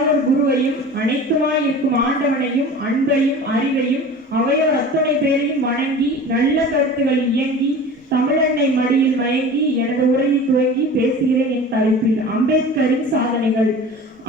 இல்லாத குருவையும் அனைத்துமாய் இருக்கும் ஆண்டவனையும் அன்பையும் அறிவையும் அவையோர் அத்தனை பேரையும் வணங்கி நல்ல கருத்துகள் இயங்கி தமிழன்னை மடியில் மயங்கி எனது உரையை துவங்கி பேசுகிறேன். என் தலைப்பில் அம்பேத்கரின் சாதனைகள்.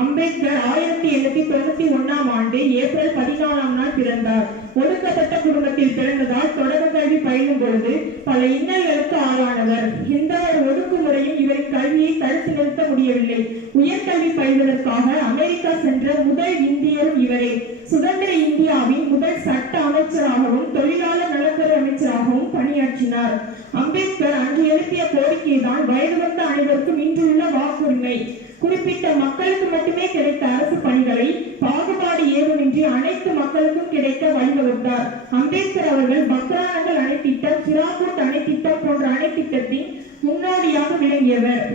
அம்பேத்கர் 1891 ஆண்டு ஏப்ரல் 14 நாள் பிறந்தார். ஒடுக்கப்பட்ட குடும்பத்தில் பிறந்ததால் தொடக்க கல்வி பயிலும் பொழுது பல இன்னல்களுக்கு ஆளானவர். எந்த ஒரு ஒடுக்குமுறையும் இவரின் கல்வியை தடுத்து நிறுத்த முடியவில்லை. உயர்கல்வி பயில்வதற்காக அமெரிக்கா சென்ற முதல் இந்தியரும் இவரே. சுதந்திர இந்தியாவின் முதல் சட்ட அமைச்சராகவும் தொழிலாளர் நலத்துறை அமைச்சராகவும் பணியாற்றினார். அம்பேத்கர் அன்று எழுப்பிய கோரிக்கை தான் வயது வந்த அனைவருக்கும் இன்றுள்ள வாக்குரிமை. குறிப்பிட்ட மக்களுக்கு மட்டுமே கிடைத்த அரசு பணிகளை பாகுபாடு ஏதுமின்றி அனைத்து மக்களுக்கும் கிடைக்க வழிவகுத்தார். அம்பேத்கர் அவர்கள் பக்ரானங்கள் அணை திட்டம், சிராபூட் அணை திட்டம் போன்ற அணை திட்டத்தின் முன்னோடியாக விளங்கியவர்.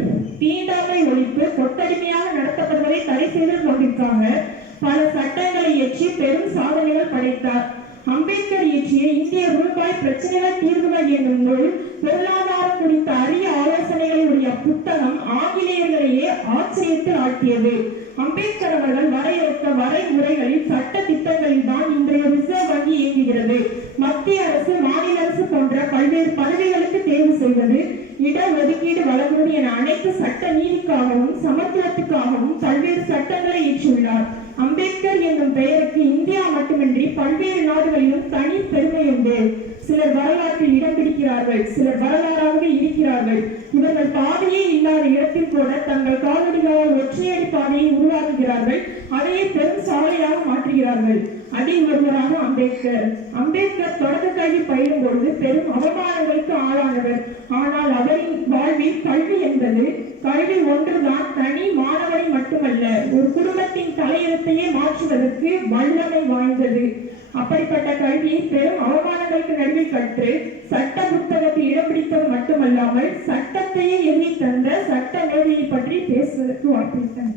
தீண்டாமை ஒழிப்பு, கொத்தடிமையாக நடத்தப்படுவதை தடை செய்து கொண்டிருக்காங்க பல சட்டங்களை இயற்றி பெரும் சாதனைகள் படைத்தார். அம்பேத்கர் இயற்றிய இந்திய ரூபாய் பிரச்சனைகள் தீர்வுகள் என்னும் நூல் பொருளாதாரம் குறித்த அரிய ஆலோசனைகளுடைய புத்தகம் ஆங்கிலேயர்களையே ஆச்சரியத்தில் ஆட்டியது. அம்பேத்கர் அவர்கள் வரையறுத்த வரைமுறைகளில் சட்ட திட்டங்களில் தான் இன்றைய ரிசர்வ் வங்கி இயங்குகிறது. மத்திய அரசு, மாநில அரசு போன்ற பல்வேறு பதவிகளுக்கு தேர்வு செய்வது, இடஒதுக்கீடு வழங்குவது என அனைத்து சட்ட நீதிக்காகவும் சமத்துவத்துக்காகவும் பல்வேறு சட்டங்களை இயற்றியுள்ளார். அம்பேத்கர் என்னும் பெயருக்கு இந்தியா மட்டுமின்றி பல்வேறு நாடுகளிலும் தனி பெருமை உண்டு. சிலர் வரலாற்றில் இடம் பிடிக்கிறார்கள், சிலர் வரலாறாகவே இருக்கிறார்கள். இவர்கள் பாதையே இல்லாத இடத்தில் கூட தங்கள் காலடிகளால் ஒற்றையடி பாதையை உருவாக்குகிறார்கள், அதையே பெரும் சாலையாக மாற்றுகிறார்கள். அதில் ஒருவராக அம்பேத்கர். அம்பேத்கர் தொடக்க கல்வி பயிலும் பொழுது பெரும் அவமானங்களுக்கு ஆளானவர். ஆனால் அவரின் வாழ்வில் கல்வி என்பது கல்வி ஒன்றுதான் தனி மாணவனை மட்டுமல்ல, ஒரு குடும்பத்தின் தலையெழுத்தையே மாற்றுவதற்கு வல்லமை வாய்ந்தது. அப்படிப்பட்ட கல்வியை பெரும் அவமானங்களுக்கு நடுவில் கற்று சட்ட புத்தகத்தில் இடம் பிடித்தது மட்டுமல்லாமல் சட்டத்தையே எழுதி தந்த சட்ட மேதையை பற்றி பேசுவதற்கு வாய்ப்பளித்தார்.